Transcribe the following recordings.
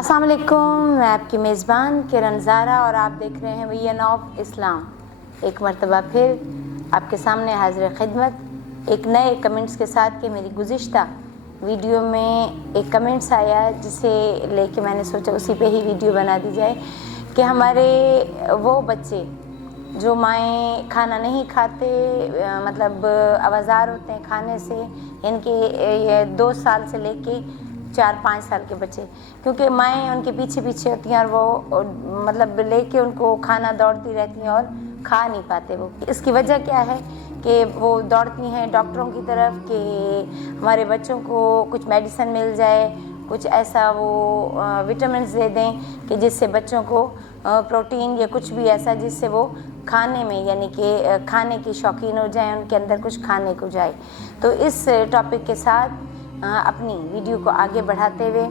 अस्सलाम वालेकुम, मैं आपकी मेज़बान किरण ज़ारा और आप देख रहे हैं वीएन ऑफ इस्लाम। एक मरतबा फिर आपके सामने हाज़िर खिदमत एक नए कमेंट्स के साथ कि मेरी गुज़िश्ता वीडियो में एक कमेंट्स आया जिसे लेके मैंने सोचा उसी पे ही वीडियो बना दी जाए कि हमारे वो बच्चे जो माएँ खाना नहीं खाते, मतलब आवाज़ार होते हैं खाने से, इनके 2 साल से लेके 4-5 साल के बच्चे, क्योंकि माएँ उनके पीछे पीछे होती हैं और वो मतलब लेके उनको खाना दौड़ती रहती हैं और खा नहीं पाते वो। इसकी वजह क्या है कि वो दौड़ती हैं डॉक्टरों की तरफ कि हमारे बच्चों को कुछ मेडिसिन मिल जाए, कुछ ऐसा वो विटामिन दे दें कि जिससे बच्चों को प्रोटीन या कुछ भी ऐसा जिससे वो खाने में यानी कि खाने की शौकीन हो जाए, उनके अंदर कुछ खाने को जाए। तो इस टॉपिक के साथ अपनी वीडियो को आगे बढ़ाते हुए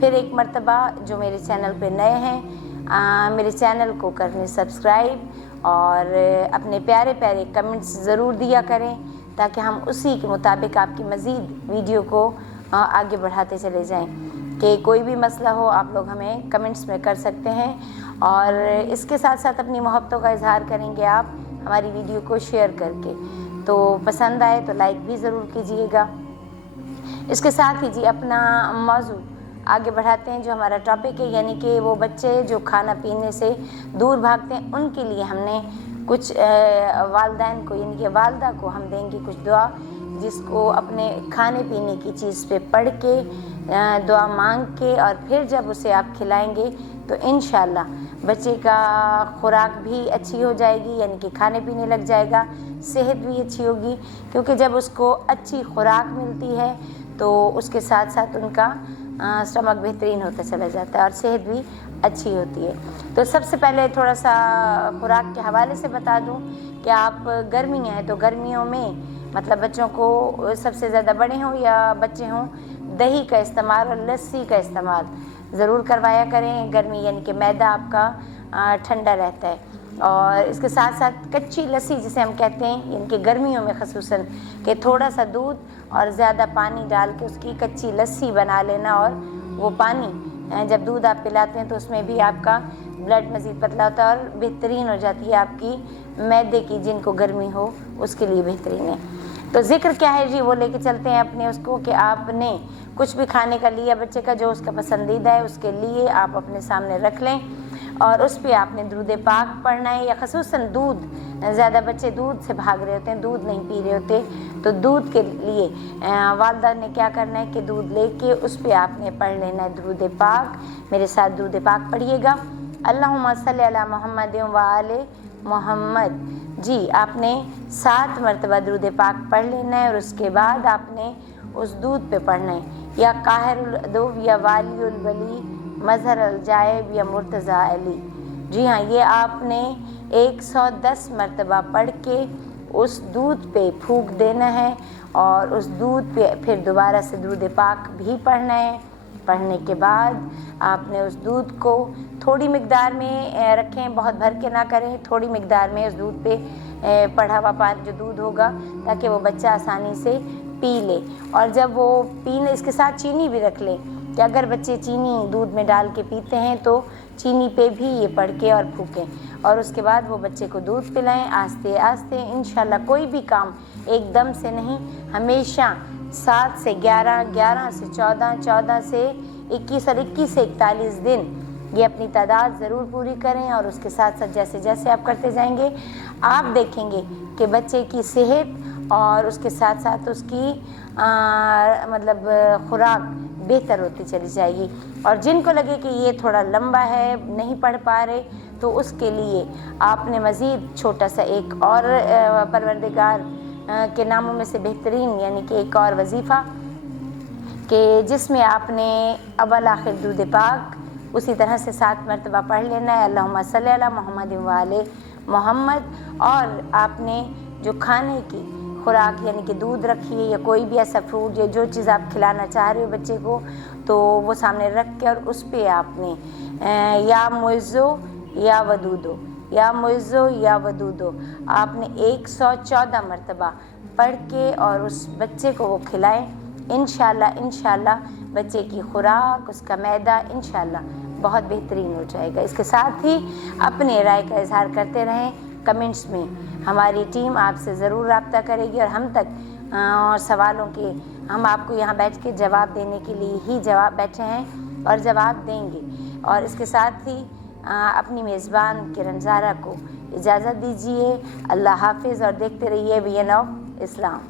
फिर एक मर्तबा जो मेरे चैनल पे नए हैं मेरे चैनल को कर लें सब्सक्राइब और अपने प्यारे प्यारे कमेंट्स ज़रूर दिया करें ताकि हम उसी के मुताबिक आपकी मज़ीद वीडियो को आगे बढ़ाते चले जाएं। कि कोई भी मसला हो आप लोग हमें कमेंट्स में कर सकते हैं और इसके साथ साथ अपनी मोहब्बतों का इजहार करेंगे आप हमारी वीडियो को शेयर करके। तो पसंद आए तो लाइक भी ज़रूर कीजिएगा। इसके साथ ही जी अपना मौजू आगे बढ़ाते हैं। जो हमारा टॉपिक है यानी कि वो बच्चे जो खाना पीने से दूर भागते हैं, उनके लिए हमने कुछ वालिदैन को यानी कि वालदा को हम देंगे कुछ दुआ, जिसको अपने खाने पीने की चीज़ पे पढ़ के दुआ मांग के और फिर जब उसे आप खिलाएंगे तो इंशाल्लाह बच्चे का खुराक भी अच्छी हो जाएगी, यानी कि खाने पीने लग जाएगा, सेहत भी अच्छी होगी। क्योंकि जब उसको अच्छी खुराक मिलती है तो उसके साथ साथ उनका स्टमक बेहतरीन होता चला जाता है और सेहत भी अच्छी होती है। तो सबसे पहले थोड़ा सा खुराक के हवाले से बता दूं कि आप गर्मी है तो गर्मियों में मतलब बच्चों को सबसे ज़्यादा बड़े हों या बच्चे हों दही का इस्तेमाल और लस्सी का इस्तेमाल ज़रूर करवाया करें। गर्मी यानी कि मैदा आपका ठंडा रहता है और इसके साथ साथ कच्ची लस्सी जिसे हम कहते हैं यानी कि गर्मियों में ख़ुसूसन कि थोड़ा सा दूध और ज़्यादा पानी डाल के उसकी कच्ची लस्सी बना लेना और वो पानी जब दूध आप पिलाते हैं तो उसमें भी आपका ब्लड मज़ीद पतला होता है और बेहतरीन हो जाती है आपकी मैदे की, जिनको गर्मी हो उसके लिए बेहतरीन है। तो ज़िक्र क्या है जी, वो लेके चलते हैं अपने उसको कि आपने कुछ भी खाने का लिया बच्चे का जो उसका पसंदीदा है उसके लिए आप अपने सामने रख लें और उस पर आपने दुरूद पाक पढ़ना है। या ख़ुसूसन दूध, ज़्यादा बच्चे दूध से भाग रहे होते हैं, दूध नहीं पी रहे होते, तो दूध के लिए वालदा ने क्या करना है कि दूध लेके उस पर आपने पढ़ लेना है दुरूद पाक। मेरे साथ दुरूद पाक पढ़िएगा। अल्लाहुम्मा सल्ली अला मुहम्मद व आले मोहम्मद। जी आपने 7 मरतबा दुरूद पाक पढ़ लेना है और उसके बाद आपने उस दूध पे पढ़ना है या काहिरुल अदब या वालियुल वली मजहर अलजायब या मुर्तज़ा अली। जी हाँ, ये आपने 110 मरतबा पढ़ के उस दूध पे फूंक देना है और उस दूध पे फिर दोबारा से दुरूद पाक भी पढ़ना है। पढ़ने के बाद आपने उस दूध को थोड़ी मिकदार में रखें, बहुत भर के ना करें, थोड़ी मिकदार में उस दूध पे पढ़ा हुआ पानी जो दूध होगा ताकि वो बच्चा आसानी से पी ले। और जब वो पीने इसके साथ चीनी भी रख लें कि अगर बच्चे चीनी दूध में डाल के पीते हैं तो चीनी पे भी ये पढ़ के और फूकें और उसके बाद वो बच्चे को दूध पिलाएं आस्ते आस्ते। इंशाल्लाह कोई भी काम एकदम से नहीं, हमेशा 7 से 11, 11 से 14, 14 से 21 और 21 से 41 दिन ये अपनी तादाद ज़रूर पूरी करें। और उसके साथ साथ जैसे जैसे आप करते जाएंगे आप देखेंगे कि बच्चे की सेहत और उसके साथ साथ उसकी मतलब खुराक बेहतर होती चली जाएगी। और जिनको लगे कि ये थोड़ा लंबा है, नहीं पढ़ पा रहे, तो उसके लिए आपने मज़ीद छोटा सा एक और परवरदिगार के नामों में से बेहतरीन यानी कि एक और वजीफ़ा कि जिसमें आपने अव्वल आखिर दुरूद पाक उसी तरह से 7 मरतबा पढ़ लेना है। अल्लाहुम्मा सल्ली अला मुहम्मद व आले मोहम्मद। और आपने जो खाने की खुराक यानी कि दूध रखी है या कोई भी ऐसा फ्रूट या जो चीज़ आप खिलाना चाह रहे हो बच्चे को, तो वो सामने रख के और उस पर आपने या मुइज़्ज़ो या वदूदो, या मुइज़्ज़ो या वदूदो आपने 114 मरतबा पढ़ के और उस बच्चे को वो खिलाएं। इंशाल्लाह بچے کی خوراک، اس کا معدہ انشاءاللہ بہت بہترین ہو جائے گا۔ اس کے ساتھ ہی اپنے رائے کا اظہار کرتے رہیں کمنٹس میں، ہماری ٹیم آپ سے ضرور رابطہ کرے گی اور ہم تک سوالوں کے ہم آپ کو یہاں بیٹھ کے جواب دینے کے لیے ہی بیٹھے ہیں اور جواب دیں گے۔ اور اس کے ساتھ ہی اپنی میزبان کرن زہرا کو اجازت دیجیے۔ اللہ حافظ اور دیکھتے رہیے وی این آف اسلام۔